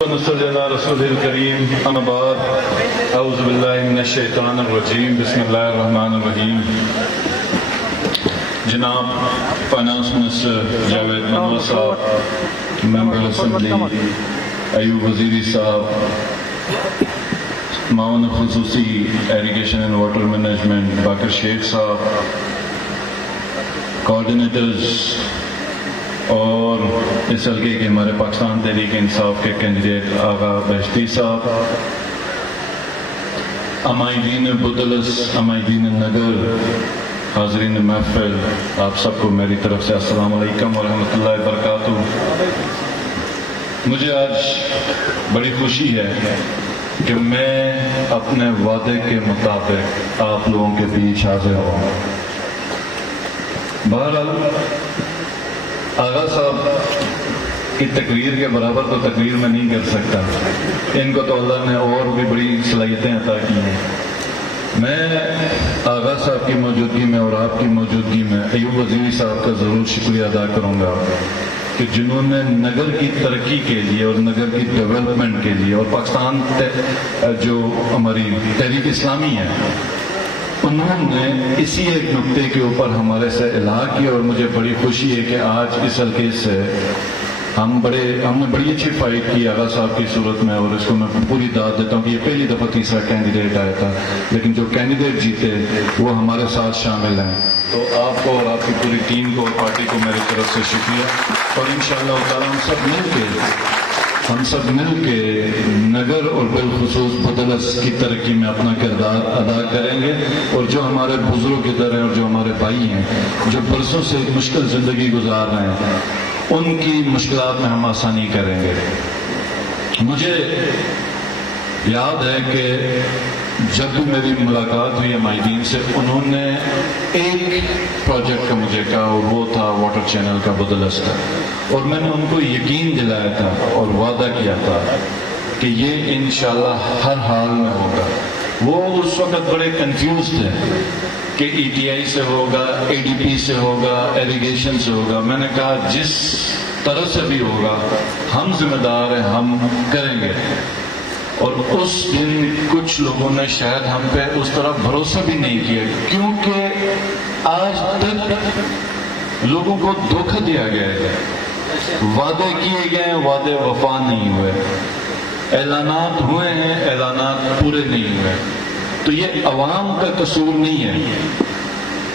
ونصلي على رسوله الكريم اما بعد اعوذ باللہ من الشیطان الرجیم بسم اللہ الرحمن الرحیم. جناب فائنانس منسٹر جاوید منور صاحب, ممبر اسمبلی ایوب وزیری صاحب, معاون خصوصی irrigation and water management Baqir Sheikh صاحب, کوآرڈینیٹرز اور اس حلقے کے ہمارے پاکستان تحریک انصاف کے کینڈیڈیٹ آغا بہشتی صاحب, عمائدین بدلس, عمائدین نگر, حاضرین محفل, آپ سب کو میری طرف سے السلام علیکم ورحمۃ اللہ وبرکاتہ. مجھے آج بڑی خوشی ہے کہ میں اپنے وعدے کے مطابق آپ لوگوں کے بیچ حاضر ہوں. بہرحال آغا صاحب کی تقریر کے برابر تو تقریر میں نہیں کر سکتا, ان کو تو اللہ نے اور بھی بڑی صلاحیتیں عطا کی ہیں. میں آغا صاحب کی موجودگی میں اور آپ کی موجودگی میں ایوب وزیری صاحب کا ضرور شکریہ ادا کروں گا کہ جنہوں نے نگر کی ترقی کے لیے اور نگر کی ڈیولپمنٹ کے لیے اور پاکستان جو ہماری تحریک اسلامی ہے انہوں نے اسی ایک نقطے کے اوپر ہمارے سے الہا کیا, اور مجھے بڑی خوشی ہے کہ آج اس حلقے سے ہم نے بڑی اچھی فائٹ کی آغا صاحب کی صورت میں, اور اس کو میں پوری داد دیتا ہوں کہ یہ پہلی دفعہ تیسرا کینڈیڈیٹ آیا تھا, لیکن جو کینڈیڈیٹ جیتے وہ ہمارے ساتھ شامل ہیں. تو آپ کو اور آپ کی پوری ٹیم کو اور پارٹی کو میری طرف سے شکریہ, اور انشاءاللہ تعالی ہم سب مل کے نگر اور بالخصوص بدلس کی ترقی میں اپنا کردار ادا کریں گے, اور جو ہمارے بزرگ ادھر ہیں اور جو ہمارے بھائی ہیں جو برسوں سے ایک مشکل زندگی گزار رہے ہیں ان کی مشکلات میں ہم آسانی کریں گے. مجھے یاد ہے کہ جب بھی میری ملاقات ہوئی عمائدین سے, انہوں نے ایک پروجیکٹ کا مجھے کہا, اور وہ تھا واٹر چینل کا بدلس کا, اور میں نے ان کو یقین دلایا تھا اور وعدہ کیا تھا کہ یہ انشاءاللہ ہر حال میں ہوگا. وہ اس وقت بڑے کنفیوز تھے کہ ای ٹی آئی سے ہوگا, اے ڈی پی سے ہوگا, ایریگیشن سے ہوگا. میں نے کہا جس طرح سے بھی ہوگا ہم ذمہ دار ہیں, ہم کریں گے. اور اس دن کچھ لوگوں نے شاید ہم پہ اس طرح بھروسہ بھی نہیں کیا, کیونکہ آج تک لوگوں کو دھوکہ دیا گیا ہے, وعدے کیے گئے ہیں, وعدے وفا نہیں ہوئے, اعلانات ہوئے ہیں, اعلانات پورے نہیں ہوئے. تو یہ عوام کا قصور نہیں ہے,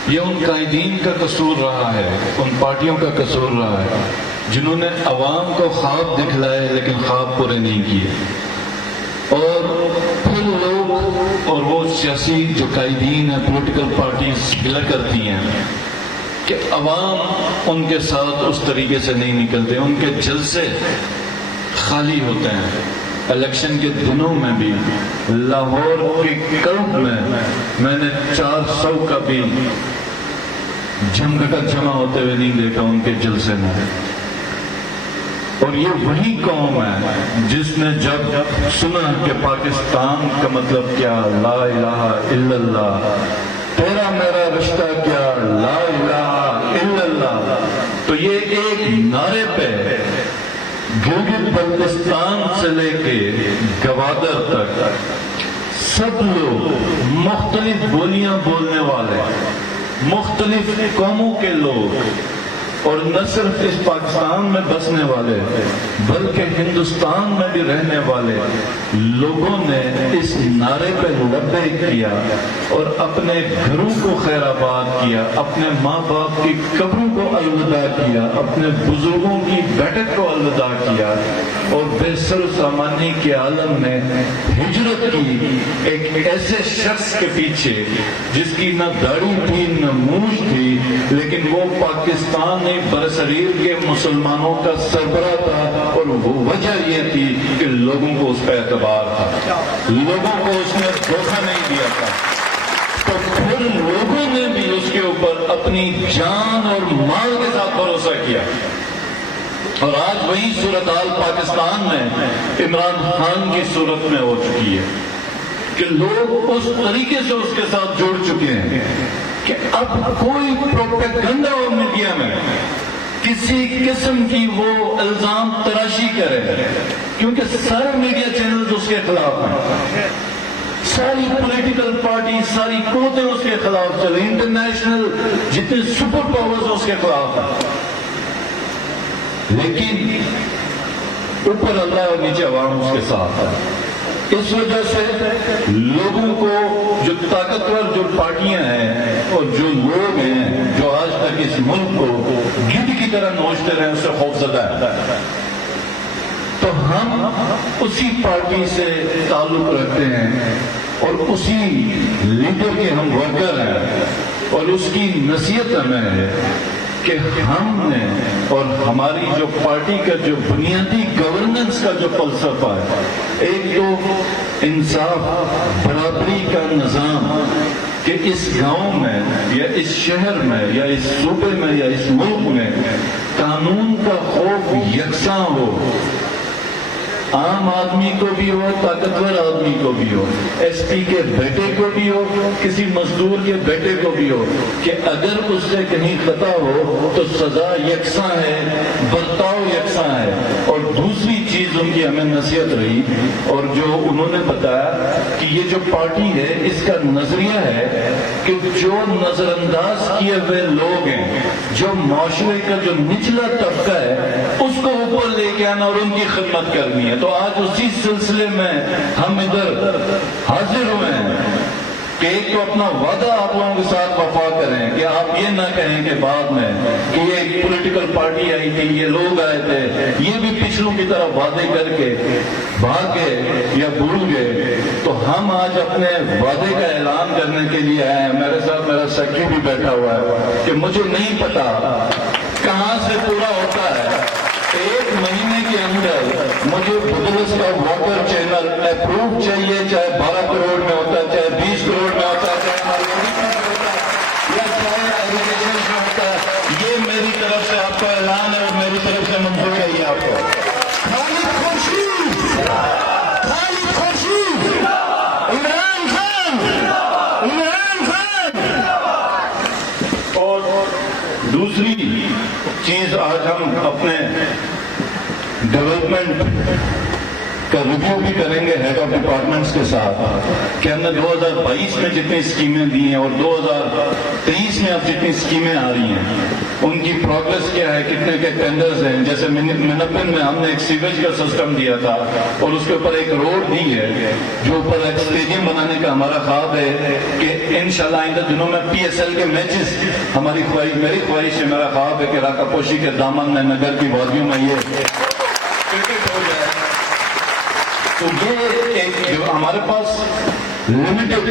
یہ ان قائدین کا قصور رہا ہے, ان پارٹیوں کا قصور رہا ہے جنہوں نے عوام کو خواب دکھلائے لیکن خواب پورے نہیں کیے. اور پھر لوگ اور وہ سیاسی جو قائدین ہیں, پولیٹیکل پارٹیز گلہ کرتی ہیں کہ عوام ان کے ساتھ اس طریقے سے نہیں نکلتے, ان کے جلسے خالی ہوتے ہیں. الیکشن کے دنوں میں بھی لاہور کے کلب میں نے 400 کا بھی جھمگٹا جمع ہوتے ہوئے نہیں دیکھا ان کے جلسے میں. اور یہ وہی قوم ہے جس نے جب سنا کہ پاکستان کا مطلب کیا, لا الہ الا اللہ, تیرا میرا رشتہ کیا, لا الہ الا اللہ, تو یہ ایک نعرے پہ گلگت بلتستان سے لے کے گوادر تک سب لوگ, مختلف بولیاں بولنے والے, مختلف قوموں کے لوگ, اور نہ صرف اس پاکستان میں بسنے والے بلکہ ہندوستان میں بھی رہنے والے لوگوں نے اس نعرے پہ لبیک کیا اور اپنے گھروں کو خیر آباد کیا, اپنے ماں باپ کی قبروں کو الوداع کیا, اپنے بزرگوں کی بیٹھ کو الوداع کیا, اور بے سر و سامانی کے عالم میں ہجرت کی ایک ایسے شخص کے پیچھے جس کی نہ داڑھی تھی نہ مونچھ تھی, لیکن وہ پاکستان برصغیر کے مسلمانوں کا سربراہ تھا, اور وہ وجہ یہ تھی کہ لوگوں کو اس پہ اعتبار تھا, لوگوں کو اس نے دھوکہ نہیں دیا تھا. تو پھر لوگوں نے بھی اس کے اوپر اپنی جان اور مال کے ساتھ بھروسہ کیا, اور آج وہی صورتحال پاکستان میں عمران خان کی صورت میں ہو چکی ہے کہ لوگ اس طریقے سے اس کے ساتھ جڑ چکے ہیں کہ اب کوئی پروپیگنڈا اور میڈیا میں کسی قسم کی وہ الزام تراشی کرے، کیونکہ سارے میڈیا چینلز اس کے خلاف ہیں، ساری پولیٹیکل پارٹی، ساری قوتیں اس کے خلاف چلے، انٹرنیشنل جتنے سپر پاورز اس کے خلاف ہیں، لیکن اوپر اللہ اور نیچے عوام اس کے ساتھ ہے۔ اس وجہ سے لوگوں کو جو طاقتور جو پارٹیاں ہیں اور جو لوگ ہیں جو آج تک اس ملک کو گدھ کی طرح نوچتے رہے، اس سے خوفزدہ ہے۔ تو ہم اسی پارٹی سے تعلق رکھتے ہیں اور اسی لیڈر کے ہم ورکر ہیں، اور اس کی نصیحت ہمیں ہے کہ ہم نے اور ہماری جو پارٹی کا جو بنیادی گورننس کا جو فلسفہ ہے، ایک تو انصاف، برابری کا نظام، کہ اس گاؤں میں یا اس شہر میں یا اس صوبے میں یا اس ملک میں قانون کا خوف یکساں ہو، عام آدمی کو بھی ہو، طاقتور آدمی کو بھی ہو، ایس پی کے بیٹے کو بھی ہو، کسی مزدور کے بیٹے کو بھی ہو، کہ اگر اس سے کہیں خطا ہو تو سزا یکساں ہے، برتاؤ یکساں ہے۔ اور دوسری چیز ان کی ہمیں نصیحت رہی اور جو انہوں نے بتایا کہ یہ جو پارٹی ہے اس کا نظریہ ہے کہ جو نظر انداز کیے ہوئے لوگ ہیں، جو معاشرے کا جو نچلا طبقہ ہے، اس کو اوپر لے کے آنا اور ان کی خدمت کرنی ہے۔ تو آج اسی سلسلے میں ہم ادھر حاضر ہوئے ہیں کہ ایک تو اپنا وعدہ آپ لوگوں کے ساتھ وفا کریں کہ آپ یہ نہ کہیں کہ بعد میں کہ یہ ایک پولیٹیکل پارٹی آئی تھی، یہ لوگ آئے تھے، یہ بھی پچھلوں کی طرح وعدے کر کے بھاگ گئے یا بھول گئے۔ تو ہم آج اپنے وعدے کا اعلان کرنے کے لیے آئے ہیں۔ میرے ساتھ میرا سیکرٹری بھی بیٹھا ہوا ہے کہ مجھے نہیں پتا کہاں سے پورا ہوتا ہے، 1 مہینے کے اندر مجھے بدلس کا واٹر چینل اپروو چاہیے، چاہے 12 کروڑ میں ہوتا ہے، چاہے 20 کروڑ میں ہوتا ہے، چاہے مارکیٹنگ میں ہوتا ہے یا چاہے ایجوکیشن میں ہوتا ہے۔ یہ میری طرف سے آپ کا اعلان ہے اور میری طرف سے منظور ہے یہ آپ کو۔ خالد خورشید، خالد خورشید، عمران خان، عمران خان۔ اور دوسری چیز، آج ہم اپنے ڈیولپمنٹ کا ریویو بھی کریں گے ہیڈ آف ڈپارٹمنٹس کے ساتھ کہ ہم نے 2022 میں جتنی اسکیمیں دی ہیں اور 2023 میں اب جتنی اسکیمیں آ رہی ہیں ان کی پروگرس کیا ہے، کتنے کے ٹینڈرز ہیں۔ جیسے منپن میں ہم نے ایک سیویج کا سسٹم دیا تھا اور اس کے اوپر ایک روڈ دی ہے جو اوپر ایک اسٹیڈیم بنانے کا ہمارا خواب ہے کہ انشاءاللہ آئندہ دنوں میں پی ایس ایل کے میچز، ہماری خواہش، میری خواہش ہے، میرا خواب ہے کہ راکا پوشی کے دامن میں نگر کی وادیوں میں یہ کرکٹ ہو جائے۔ تو یہ ایک ہمارے پاس لمیٹڈ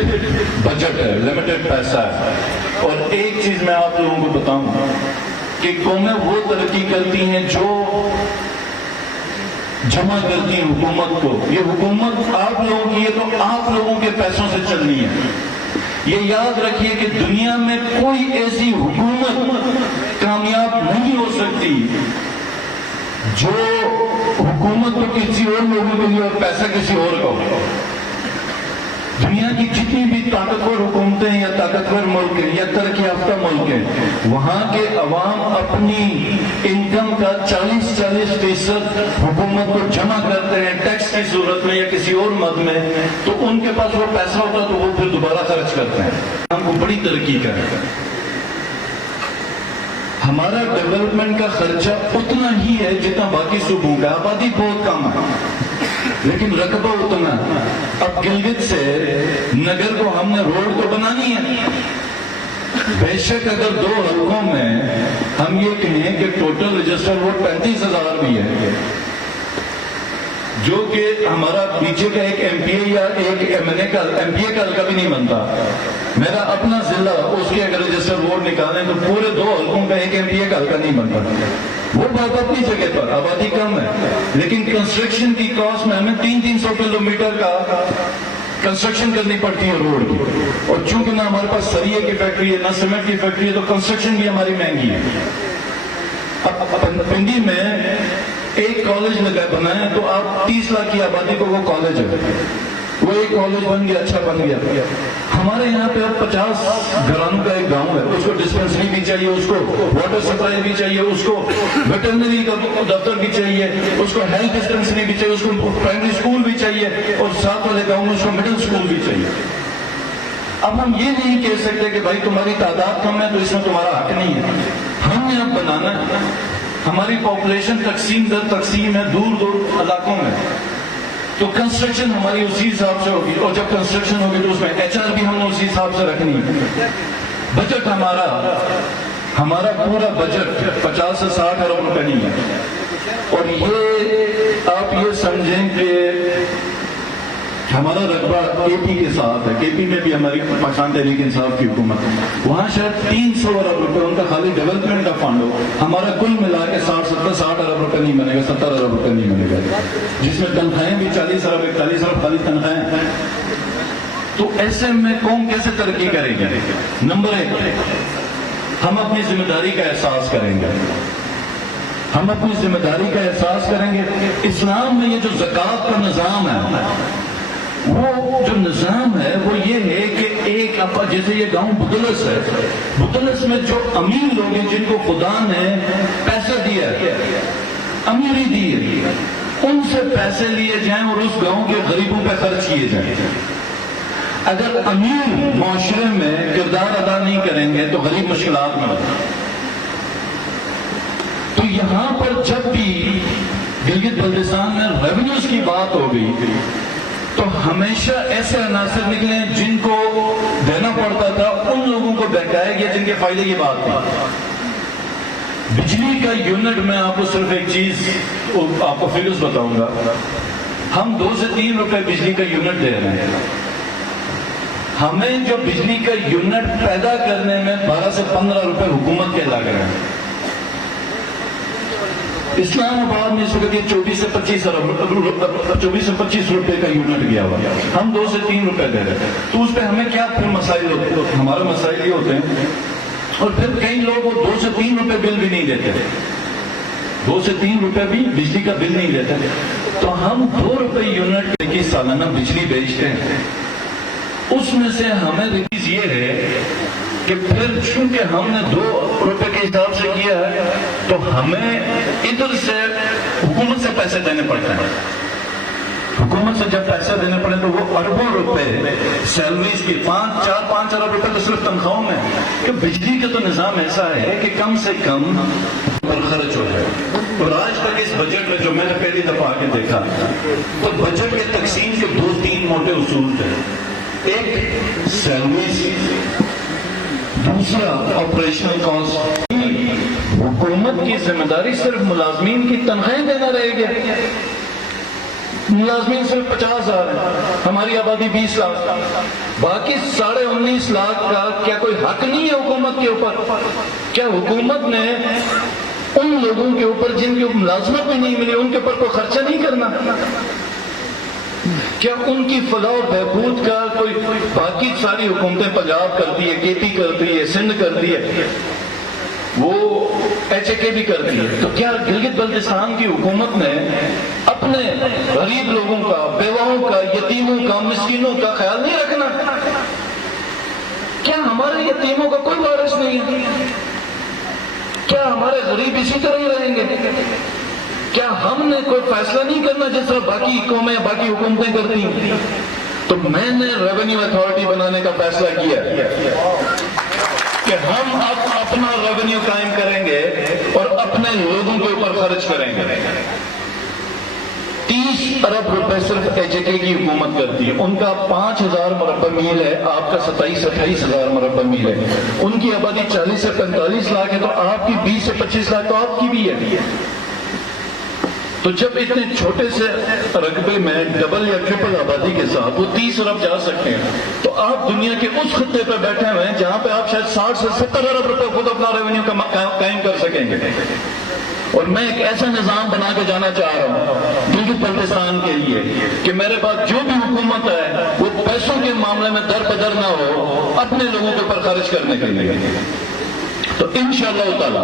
بجٹ ہے، لمیٹڈ پیسہ ہے۔ اور ایک چیز میں آپ لوگوں کو بتاؤں کہ قومیں وہ ترقی کرتی ہیں جو جمع کرتی ہیں حکومت کو۔ یہ حکومت آپ لوگوں کی ہے تو آپ لوگوں کے پیسوں سے چلنی ہے۔ یہ یاد رکھیے کہ دنیا میں کوئی ایسی حکومت کامیاب نہیں ہو سکتی جو حکومت کو کسی اور لوگوں کے لیے اور پیسہ کسی اور کا ہو۔ دنیا کی جتنی بھی طاقتور حکومتیں یا طاقتور ملک ہیں یا ترقی یافتہ ملک ہیں، وہاں کے عوام اپنی انکم کا 40% حکومت کو جمع کرتے ہیں ٹیکس کی صورت میں یا کسی اور مد میں، تو ان کے پاس وہ پیسہ ہوتا تو وہ پھر دوبارہ خرچ کرتے ہیں۔ ہم کو بڑی ترقی کرتے ہیں۔ ہمارا ڈیولپمنٹ کا خرچہ اتنا ہی ہے جتنا باقی صوبوں کا، آبادی بہت کم ہے لیکن رقبہ اتنا۔ اب گلگت سے نگر کو ہم نے روڈ تو بنانی ہے، بے شک اگر 2 حلقوں میں ہم یہ کہیں کہ ٹوٹل رجسٹر ووٹ 35,000 بھی ہے، جو کہ ہمارا پیچھے کا ایک ایم پی اے یا ایک ایم این اے کا حلقہ بھی نہیں بنتا۔ میرا اپنا ضلع، اس کے اگر رجسٹر ووٹ نکالیں تو پورے 2 حلقوں کا ایک ایم پی اے کا حلقہ نہیں بنتا۔ وہ بات اپنی جگہ پر، آبادی کم ہے لیکن کنسٹرکشن کی کاسٹ میں ہمیں 300 کلومیٹر کا کنسٹرکشن کرنی پڑتی ہے روڈ کی، اور چونکہ نہ ہمارے پاس سریے کی فیکٹری ہے نہ سیمنٹ کی فیکٹری ہے تو کنسٹرکشن بھی ہماری مہنگی ہے۔ اب پنڈی میں ایک کالج لگا بنا ہے تو آپ 30 لاکھ کی آبادی کو وہ کالج ہے، وہ ایک کالج بن گیا، اچھا بن گیا۔ ہمارے یہاں پہ اب 50 گھرانوں کا ایک گاؤں ہے، اس کو ڈسپنسری بھی چاہیے، اس کو واٹر سپلائی بھی چاہیے، اس کو ویٹرنری کا دفتر بھی چاہیے، اس کو ہیلتھ ڈسپنسری بھی چاہیے، اس کو پرائمری اسکول بھی چاہیے، اور ساتھ والے گاؤں میں اس کو مڈل اسکول بھی چاہیے۔ اب ہم یہ نہیں کہہ سکتے کہ بھائی تمہاری تعداد کم ہے تو اس میں تمہارا حق نہیں ہے، ہم نے اب بنانا ہے۔ ہماری پاپولیشن تقسیم در تقسیم ہے دور دور علاقوں میں، تو کنسٹرکشن ہماری اسی حساب سے ہوگی، اور جب کنسٹرکشن ہوگی تو اس میں ایچ آر بھی ہم نے اسی حساب سے رکھنی ہے۔ بجٹ ہمارا پورا بجٹ 50 سے 60 ارب روپے نہیں ہے، اور یہ آپ یہ سمجھیں کہ ہمارا رقبہ کے پی کے ساتھ ہے، کے پی میں بھی ہماری پاکستان تحریک انصاف کی حکومت ہے، وہاں شاید 300 ارب روپے ان کا خالی ڈیولپمنٹ کا فنڈ ہو، ہمارا کل ملا کے 60 ارب روپے نہیں بنے گا، 70 ارب روپے نہیں بنے گا، جس میں تنخواہیں بھی 40 ارب 41 ارب خالی تنخواہیں ہیں۔ تو ایسے میں قوم کیسے ترقی کرے گی؟ نمبر 1، ہم اپنی ذمہ داری کا احساس کریں گے، ہم اپنی ذمہ داری کا احساس کریں گے۔ اسلام میں یہ جو زکوٰۃ کا نظام ہے، وہ جو نظام ہے وہ یہ ہے کہ ایک جیسے یہ گاؤں بطلس ہے، بطلس میں جو امیر لوگ ہیں جن کو خدا نے پیسہ دیا ہے، امیری دی ہے، ان سے پیسے لیے جائیں اور اس گاؤں کے غریبوں پہ خرچ کیے جائیں۔ اگر امیر معاشرے میں کردار ادا نہیں کریں گے تو غریب مشکلات میں ہوگا۔ تو یہاں پر جب بھی گلگت بلتستان میں ریونیوز کی بات ہو گئی تو ہمیشہ ایسے عناصر نکلے جن کو دینا پڑتا تھا ان لوگوں کو بہکایا گیا جن کے فائدے کی بات تھی۔ بجلی کا یونٹ، میں آپ کو صرف ایک چیز آپ کو فگرز بتاؤں گا، ہم 2 سے 3 روپے بجلی کا یونٹ دے رہے ہیں، ہمیں جو بجلی کا یونٹ پیدا کرنے میں 12 سے 15 روپے حکومت کے لگ رہے ہیں۔ اسلام آباد میں اس وقت یہ 24 سے 25 روپے کا یونٹ گیا ہوا، ہم 2 سے 3 روپے دے رہے ہیں، تو اس پہ ہمیں کیا پھر مسائل ہوتے ہیں؟ ہمارے مسائل یہ ہوتے ہیں، اور پھر کئی لوگ وہ 2 سے 3 روپے بل بھی نہیں دیتے، 2 سے 3 روپے بھی بجلی کا بل نہیں دیتے، تو ہم 2 روپے یونٹ کی سالانہ بجلی بیچتے ہیں، اس میں سے ہمیں ریلیز یہ ہے کہ پھر چونکہ ہم نے 2 روپے کے حساب سے کیا ہے تو ہمیں ادھر سے حکومت سے پیسے دینے پڑتے ہیں، حکومت سے جب پیسے دینے پڑے تو وہ اربوں روپے سیلریز کی 4-5 ارب روپے تو صرف تنخواہوں میں، کہ بجلی کا تو نظام ایسا ہے کہ کم سے کم پر خرچ ہو جائے۔ اور آج تک اس بجٹ میں جو میں نے پہلی دفعہ آ کے دیکھا تو بجٹ کے تقسیم کے 2-3 موٹے اصول تھے، ایک سیلریز، دوسرا آپریشنل کاسٹ۔ حکومت کی ذمہ داری صرف ملازمین کی تنخواہیں دینا رہے گا، ملازمین صرف 50,000 ہیں، ہماری آبادی 20 لاکھ، باقی 19.5 لاکھ کا کیا کوئی حق نہیں ہے حکومت کے اوپر؟ کیا حکومت نے ان لوگوں کے اوپر جن کی ملازمت بھی نہیں ملی ان کے اوپر کوئی خرچہ نہیں کرنا؟ کیا ان کی فلاح و بہبود کا کوئی باقی ساری حکومتیں پنجاب کرتی ہے، کے پی کرتی ہے، سندھ کرتی ہے، وہ ایچ اے کے بھی کرتی ہے، تو کیا گلگت بلتستان کی حکومت نے اپنے غریب لوگوں کا، بیواؤں کا، یتیموں کا، مسکینوں کا خیال نہیں رکھنا؟ کیا ہمارے یتیموں کا کوئی وارث نہیں ہے؟ کیا ہمارے غریب اسی طرح ہی رہیں گے؟ کیا ہم نے کوئی فیصلہ نہیں کرنا جس طرح باقی قومیں، باقی حکومتیں کرتی ہیں؟ تو میں نے ریونیو اتھارٹی بنانے کا فیصلہ کیا کہ ہم اب اپنا ریونیو قائم کریں گے اور اپنے لوگوں کے اوپر خرچ کریں گے۔ 30 ارب روپے صرف ایچ اے کے کی حکومت کرتی ہے، ان کا 5,000 مربع میل ہے، آپ کا 27-28,000 مربع میل ہے، ان کی آبادی 40 سے 45 لاکھ ہے، تو آپ کی 20 سے 25 لاکھ تو آپ کی بھی ہے۔ تو جب اتنے چھوٹے سے رقبے میں ڈبل یا ٹرپل آبادی کے ساتھ وہ 30 ارب جا سکتے ہیں، تو آپ دنیا کے اس خطے پہ بیٹھے ہوئے ہیں جہاں پہ آپ شاید 60 سے 70 ارب روپے خود اپنا ریونیو قائم کر سکیں گے۔ اور میں ایک ایسا نظام بنا کے جانا چاہ رہا ہوں گلگت بلتستان کے لیے کہ میرے پاس جو بھی حکومت ہے وہ پیسوں کے معاملے میں در بدر نہ ہو، اپنے لوگوں کے اوپر خرچ کرنے کے لیے۔ تو انشاءاللہ تعالیٰ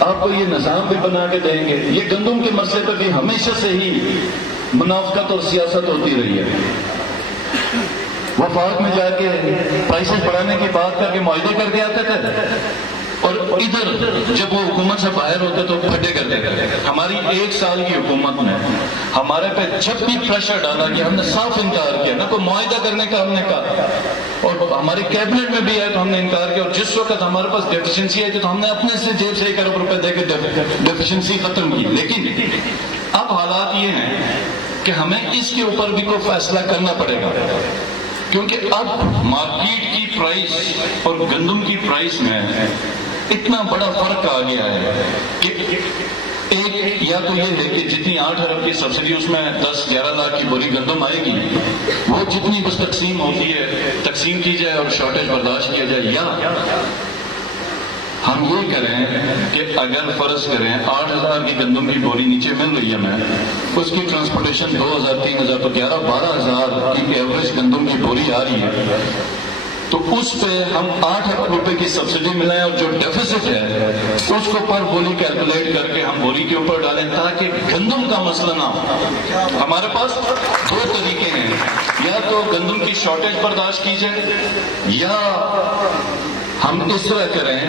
آپ کو یہ نظام بھی بنا کے دیں گے۔ یہ گندم کے مسئلے پہ بھی ہمیشہ سے ہی منافقت اور سیاست ہوتی رہی ہے، وفاق میں جا کے پرائسز بڑھانے کی بات کر کے معاہدے کر کے آتے تھے، اور ادھر جب وہ حکومت سے باہر ہوتے تو پھٹے کرتے تھے۔ ہماری 1 سال کی حکومت نے ہمارے پہ جب بھی پریشر ڈالا کہ ہم نے صاف انکار کیا، نہ کوئی معاہدہ کرنے کا ہم نے کہا، اور ہماری کیبنٹ میں بھی ہے تو ہم نے انکار کیا، اور جس وقت ہمارے پاس ڈیفیشنسی آئی تو ہم نے اپنے سے جیب سے 1 ارب روپے دے کے ڈیفیشنسی ختم کی۔ لیکن اب حالات یہ ہیں کہ ہمیں اس کے اوپر بھی کوئی فیصلہ کرنا پڑے گا، کیونکہ اب مارکیٹ کی پرائس اور گندم کی پرائس میں اتنا بڑا فرق آ گیا ہے کہ ایک یا تو یہ ہے کہ جتنی 8 ارب کی سبسڈی اس میں 10-11 لاکھ کی بوری گندم آئے گی، وہ جتنی بس تقسیم ہوتی ہے تقسیم کی جائے اور شارٹیج برداشت کیا جائے، یا ہم یہ کریں کہ اگر فرض کریں 8,000 کی گندم کی بوری نیچے مل رہی ہے ہمیں، اس کی ٹرانسپورٹیشن 2,000-3,000 تو 11-12,000 کی ایوریج گندم کی بوری آ رہی ہے، تو اس پہ ہم 8 ارب روپے کی سبسڈی ملائیں اور جو ڈیفیسٹ ہے اس کو پر بوری کیلکولیٹ کر کے ہم بوری کے اوپر ڈالیں تاکہ گندم کا مسئلہ نہ ہو۔ ہمارے پاس 2 طریقے ہیں، یا تو گندم کی شارٹیج برداشت کی جائے، یا ہم اس طرح کریں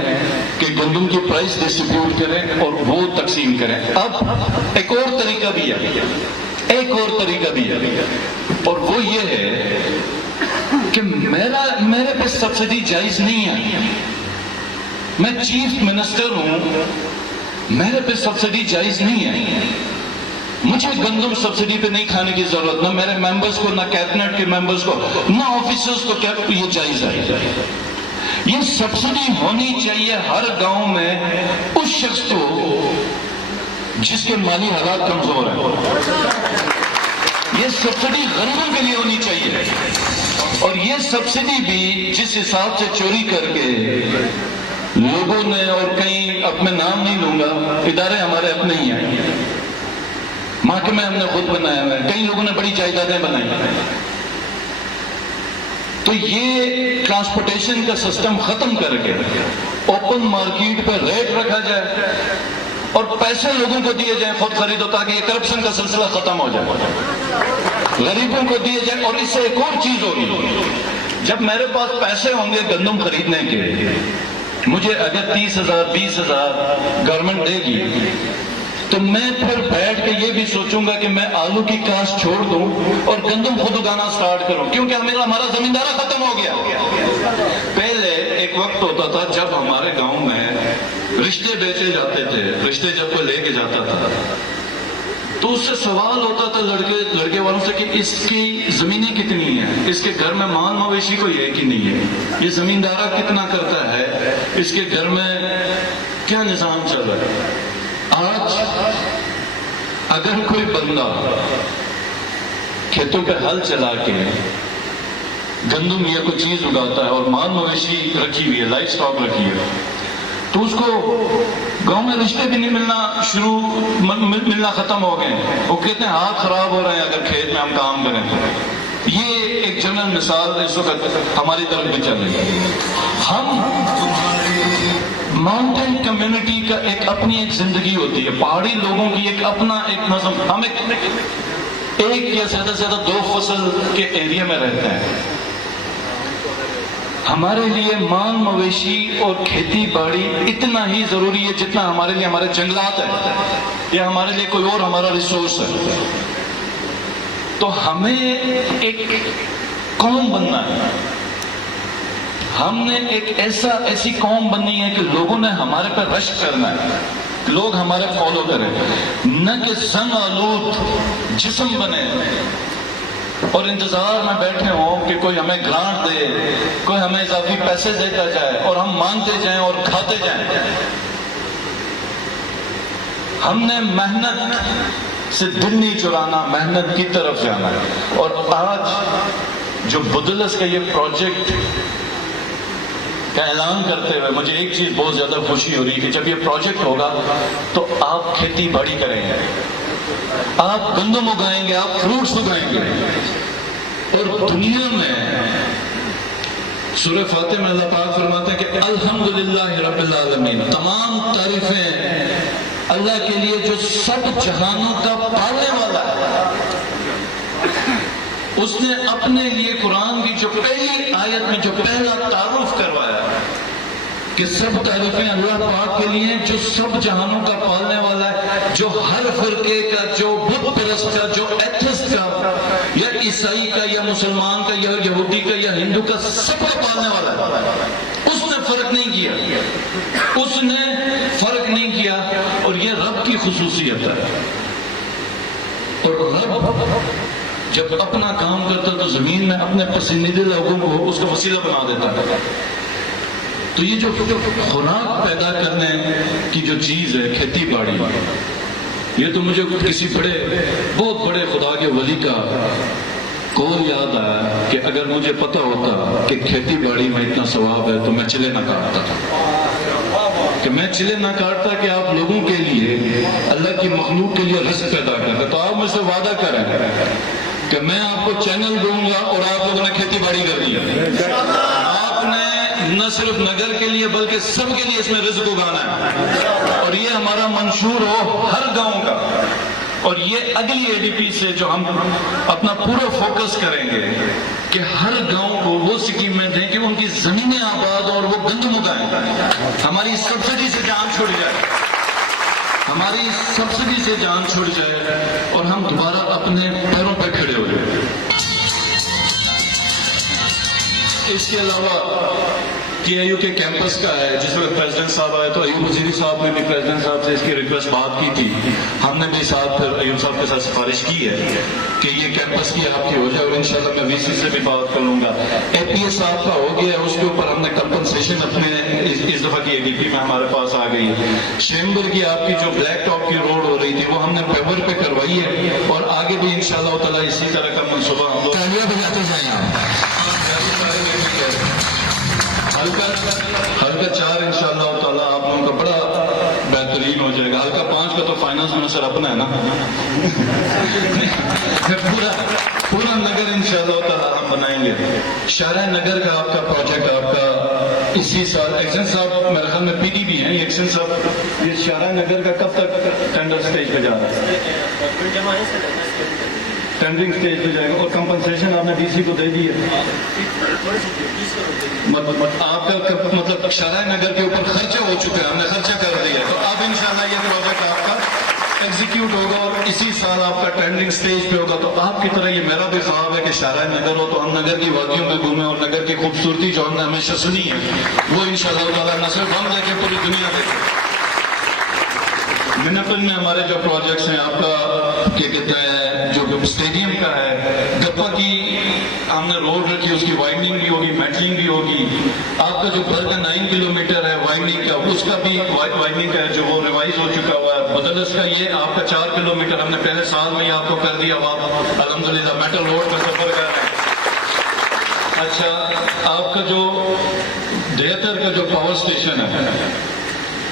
کہ گندم کی پرائس ڈسٹریبیوٹ کریں اور وہ تقسیم کریں۔ اب ایک اور طریقہ بھی ہے، اور وہ یہ ہے کہ میرے پہ سبسڈی جائز نہیں ہے، میں چیف منسٹر ہوں، میرے پہ سبسڈی جائز نہیں ہے، مجھے گندم سبسڈی پہ نہیں کھانے کی ضرورت، نہ میرے ممبرز کو، نہ کیبنٹ کے ممبرز کو، نہ آفیسرز کو، کیا یہ جائز ہے؟ یہ سبسڈی ہونی چاہیے ہر گاؤں میں اس شخص کو جس کے مالی حالات کمزور ہیں۔ یہ سبسڈی غریبوں کے لیے ہونی چاہیے، اور یہ سبسڈی بھی جس حساب سے چوری کر کے لوگوں نے، اور کہیں اب میں نام نہیں لوں گا، ادارے ہمارے اپنے ہی ہیں، محکمے ہم نے خود بنایا ہوئے ہیں، کئی لوگوں نے بڑی جائیدادیں بنائی ہیں، تو یہ ٹرانسپورٹیشن کا سسٹم ختم کر کے اوپن مارکیٹ پہ ریٹ رکھا جائے اور پیسے لوگوں کو دیے جائیں خود خریدو، تاکہ یہ کرپشن کا سلسلہ ختم ہو جائے، غریبوں کو دیے جائیں۔ اور اس سے ایک اور چیز ہوگی، جب میرے پاس پیسے ہوں گے گندم خریدنے کے، مجھے اگر 30,000 20,000 گورنمنٹ دے گی تو میں پھر بیٹھ کے یہ بھی سوچوں گا کہ میں آلو کی کاشت چھوڑ دوں اور گندم خود اگانا سٹارٹ کروں، کیونکہ ہمارا زمیندارہ ختم ہو گیا۔ پہلے ایک وقت ہوتا تھا جب ہمارے گاؤں میں رشتے بیچے جاتے تھے، رشتے جب کوئی لے کے جاتا تھا تو اس سے سوال ہوتا تھا لڑکے والوں سے کہ اس کی زمینیں کتنی ہیں، اس کے گھر میں مال مویشی کوئی ہے کہ نہیں ہے، یہ زمیندارہ کتنا کرتا ہے، اس کے گھر میں کیا نظام چل رہا ہے۔ آج اگر کوئی بندہ کھیتوں پہ ہل چلا کے گندم یا کوئی چیز اگاتا ہے اور مال مویشی رکھی ہوئی ہے، لائف سٹاک رکھی ہے، تو اس کو گاؤں میں رشتے بھی نہیں ملنا ختم ہو گئے، وہ کہتے ہیں ہاتھ خراب ہو رہے ہیں اگر کھیت میں ہم کام کریں تو۔ یہ ایک جنرل مثال اس وقت ہماری طرف بھی چل رہی ہے۔ ہم ماؤنٹین کمیونٹی کا اپنی ایک زندگی ہوتی ہے، پہاڑی لوگوں کی ایک اپنا ایک نظم، ہم ایک یا زیادہ سے زیادہ 2 فصل کے ایریا میں رہتے ہیں۔ ہمارے لیے مال مویشی اور کھیتی باڑی اتنا ہی ضروری ہے جتنا ہمارے لیے ہمارے جنگلات ہیں یا ہمارے لیے کوئی اور ہمارا ریسورس ہے۔ تو ہمیں ایک قوم بننا ہے، ہم نے ایک ایسی قوم بننی ہے کہ لوگوں نے ہمارے پہ رشک کرنا ہے، لوگ ہمارے فالو کریں، نہ کہ زنگ آلود جسم بنے اور انتظار میں بیٹھے ہوں کہ کوئی ہمیں گرانٹ دے، کوئی ہمیں اضافی پیسے دیتا جائے اور ہم مانگتے جائیں اور کھاتے جائیں۔ ہم نے محنت سے دل نہیں چرانا، محنت کی طرف جانا ہے۔ اور آج جو بدلس کا یہ پروجیکٹ کا اعلان کرتے ہوئے مجھے ایک چیز بہت زیادہ خوشی ہو رہی ہے کہ جب یہ پروجیکٹ ہوگا تو آپ کھیتی باڑی کریں گے، آپ گندم اگائیں گے، آپ فروٹس اگائیں گے، اور دنیا میں سورہ فاتح میں اللہ پاک فرماتے ہیں کہ الحمدللہ رب العالمین، تمام تعریفیں اللہ کے لیے جو سب جہانوں کا پالنے والا ہے۔ اس نے اپنے لیے قرآن کی جو پہلی آیت میں جو پہلا تعارف کروایا کہ سب تعریفیں اللہ پاک کے لیے جو سب جہانوں کا پالنے والا ہے، جو ہر فرقے کا، جو بت پرست کا، جو ایتھسٹ کا، یا عیسائی کا، یا مسلمان کا، یا یہودی کا، یا ہندو کا، سب کا پالنے والا ہے۔ اس نے فرق نہیں کیا، اس نے فرق نہیں کیا، اور یہ رب کی خصوصیت ہے۔ اور رب جب اپنا کام کرتا تو زمین میں اپنے پسندیدہ لوگوں کو اس کا وسیلہ بنا دیتا ہے۔ تو یہ جو خوراک پیدا کرنے کی جو چیز ہے، کھیتی باڑی، یہ تو مجھے کسی بہت بڑے خدا کے ولی کا قول یاد آیا کہ اگر مجھے پتا ہوتا کہ کھیتی باڑی میں اتنا ثواب ہے تو میں چلے نہ کاٹتا تھا، کہ میں چلے نہ کاٹتا کہ آپ لوگوں کے لیے، اللہ کی مخلوق کے لیے رزق پیدا کرتا۔ تو آپ مجھ سے وعدہ کریں کہ میں آپ کو چینل دوں گا اور آپ لوگوں نے کھیتی باڑی کر دیا، آپ نے نہ صرف نگر کے لیے بلکہ سب کے لیے اس میں رزق اگانا ہے، اور یہ ہمارا منشور ہو ہر گاؤں کا۔ اور یہ اگلی اے ڈی پی سے جو ہم اپنا پورا فوکس کریں گے کہ ہر گاؤں کو وہ سکیمیں دیں کہ ان کی زمینیں آباد اور وہ گندم اگائیں، ہماری سبسڈی سے جان چھوڑ جائے، ہماری سبسڈی سے جان چھوڑ جائے، اور ہم دوبارہ اپنے پیروں پہ کھڑے ہو جائیں۔ اس کے علاوہ ٹی آئی یو کے کیمپس کا ہے، جس میں پریزیڈنٹ صاحب آئے تو ایوب وزیری صاحب نے بھی پریزیڈنٹ صاحب سے اس کی ریکویسٹ بات کی تھی، ہم نے بھی ساتھ پھر ایوب صاحب کے ساتھ سفارش کی ہے کہ یہ کیمپس کی آپ کی ہو جائے، اور انشاءاللہ میں وی سی سے بھی بات کر لوں گا۔ اے پی ایس صاحب کا ہو گیا، اس کے اوپر ہم نے کمپنسیشن اپنے اس دفعہ کی اے ڈی پی میں ہمارے پاس آ گئی ہے۔ شیمبر کی آپ کی جو بلیک ٹاپ کی روڈ ہو رہی تھی وہ ہم نے پیپر پہ کروائی ہے، اور آگے بھی انشاءاللہ تعالیٰ اسی طرح کا منصوبہ ہم لوگ ہلکا 4 انشاءاللہ تعالیٰ آپ لوگوں کا بڑا بہترین ہو جائے گا۔ ہلکا 5 کا تو فائنانس منسٹر اپنا ہے نا، پورا نگر انشاءاللہ تعالیٰ ہم بنائیں گے۔ شارع نگر کا آپ کا پروجیکٹ آپ کا اسی سال، ایکسن صاحب میرے خیال میں پی ڈی بھی ہیں، ایکسن صاحب یہ شارع نگر کا کب تک ٹینڈر سٹیج پہ جا رہا ہے؟ ٹینڈرنگ سٹیج پہ جائے گا، اور کمپنسیشن آپ نے ڈی سی کو دے دی ہے۔ آپ کا مطلب شارع نگر کے اوپر خرچہ ہو چکا ہے، ہم نے خرچہ کر دیا ہے، تو اب انشاءاللہ یہ پروجیکٹ آپ کا ایگزیکیوٹ ہوگا، اور اسی سال آپ کا ٹینڈرنگ سٹیج پہ ہوگا۔ تو آپ کی طرح یہ میرا بھی خواب ہے کہ شارع نگر ہو تو ہم نگر کی وادیوں میں گھومیں، اور نگر کی خوبصورتی جو ہم نے ہمیشہ سنی ہے وہ انشاءاللہ تعالیٰ نہ صرف ہم دیکھیں، پوری دنیا دیکھے۔ منپل میں ہمارے جو پروجیکٹس ہیں، آپ کا کیا کہتے ہیں جو اسٹیڈیم کا ہے، گپا کی ہم نے روڈ رکھی، اس کی وائنڈنگ بھی ہوگی، میٹلنگ بھی ہوگی۔ آپ کا جو بھر کا 9 کلومیٹر ہے وائنڈنگ کا، اس کا بھی وائنڈنگ کا ہے جو وہ ریوائز ہو چکا ہوا ہے۔ بدلس کا یہ آپ کا 4 کلومیٹر ہم نے پہلے سال میں ہی آپ کو کر دیا، آپ الحمدللہ میٹل روڈ کا سفر کر رہے ہیں۔ اچھا، آپ کا جو دیہتر کا جو پاور اسٹیشن ہے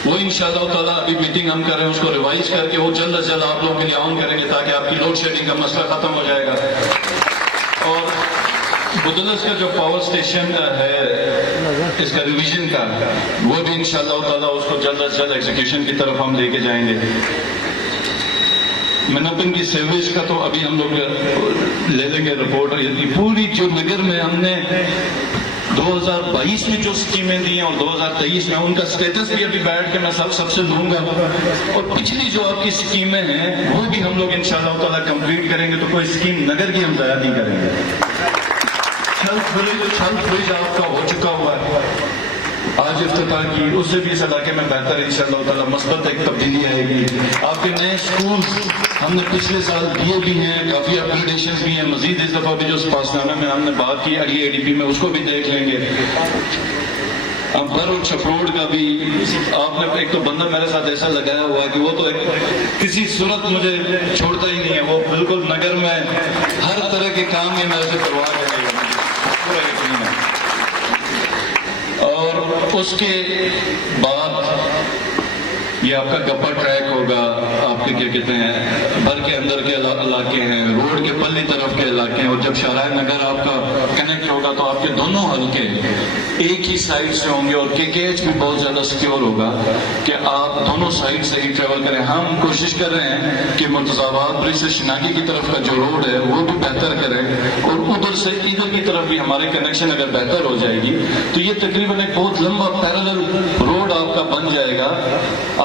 وہ انشاءاللہ تعالیٰ ابھی میٹنگ ہم کر رہے ہیں، اس کو ریوائز کر کے وہ جلد از جلد آپ لوگوں کے لیے آن کریں گے تاکہ آپ کی لوڈ شیڈنگ کا مسئلہ ختم ہو جائے گا۔ اور بدلس کا جو پاور اسٹیشن ہے اس کا ریویژن کا، وہ بھی انشاءاللہ تعالیٰ اس کو جلد از جلد ایگزیکیوشن کی طرف ہم لے کے جائیں گے۔ منپن کی سیویج کا تو ابھی ہم لوگ لے لیں گے رپورٹ، پوری جو نگر میں ہم نے 2022 میں جو سکیمیں دی ہیں اور 2023 میں ان کا سٹیٹس بھی ابھی بیٹھ کے میں سب سے لوں گا، اور پچھلی جو آپ کی سکیمیں ہیں وہ بھی ہم لوگ انشاءاللہ تعالیٰ کمپلیٹ کریں گے، تو کوئی سکیم نگر کی ہم ضائع نہیں کریں گے۔ چھل فریج آپ کا ہو چکا ہوا ہے، آج افتتاح کی، اس سے بھی اس علاقے میں بہتر انشاءاللہ تعالیٰ مثبت ایک تبدیلی آئے گی۔ آپ کے نئے سکولز ہم نے پچھلے سال دیے بھی ہیں، کافی اپگریڈیشنز بھی ہیں، مزید اس دفعہ بھی جو پاسنامے میں ہم نے بات کی اگلی اے ڈی پی میں اس کو بھی دیکھ لیں گے۔ بر اور چھپروڑ کا بھی آپ نے ایک تو بندہ میرے ساتھ ایسا لگایا ہوا ہے کہ وہ تو کسی صورت مجھے چھوڑتا ہی نہیں ہے، وہ بالکل نگر میں ہر طرح کے کام یہ میرے سے کروا کرے گا، پورا یقین ہے۔ اور اس کے بعد یہ آپ کا گپا ٹریک ہوگا، آپ کے کیا کہتے ہیں بھر کے اندر کے علاقے ہیں، روڈ کے پلی طرف کے علاقے ہیں، اور جب شارع نگر آپ کا کنیکٹ ہوگا تو آپ کے دونوں حلقے ایک ہی سائڈ سے ہوں گے، اور کے ایچ بھی بہت زیادہ سیکیور ہوگا کہ آپ دونوں سائڈ سے ہی ٹریول کریں۔ ہم کوشش کر رہے ہیں کہ مرتضی آباد برج سے شناگی کی طرف کا جو روڈ ہے وہ بھی بہتر کریں، اور ادھر سے ادھر کی طرف بھی ہمارے کنیکشن اگر بہتر ہو جائے گی تو یہ تقریباً ایک بہت لمبا پیرالل روڈ آپ کا بن جائے گا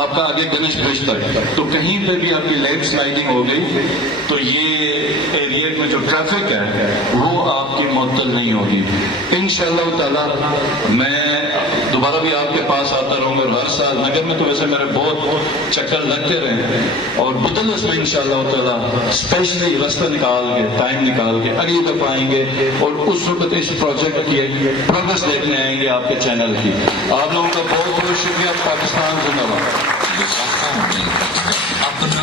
آپ کا آگے گنیش برج تک. تو کہیں پہ بھی آپ کی لینڈ سلائڈنگ ہو گئی تو یہ ایریا میں جو ٹریفک ہے وہ آپ کی معطل نہیں ہوگی انشاءاللہ تعالی. میں دوبارہ بھی آپ کے پاس آتا رہوں گا. ہر سال نگر میں تو ویسے میرے بہت چکر لگتے رہے اور بدلس میں انشاءاللہ تعالی اسپیشلی راستہ نکال کے ٹائم نکال کے اگلی دفعہ آئیں گے اور اس وقت اس پروجیکٹ کی پروگرس دیکھنے آئیں گے آپ کے چینل کی. آپ لوگوں کا بہت بہت شکریہ. پاکستان زندہ باد. اپنا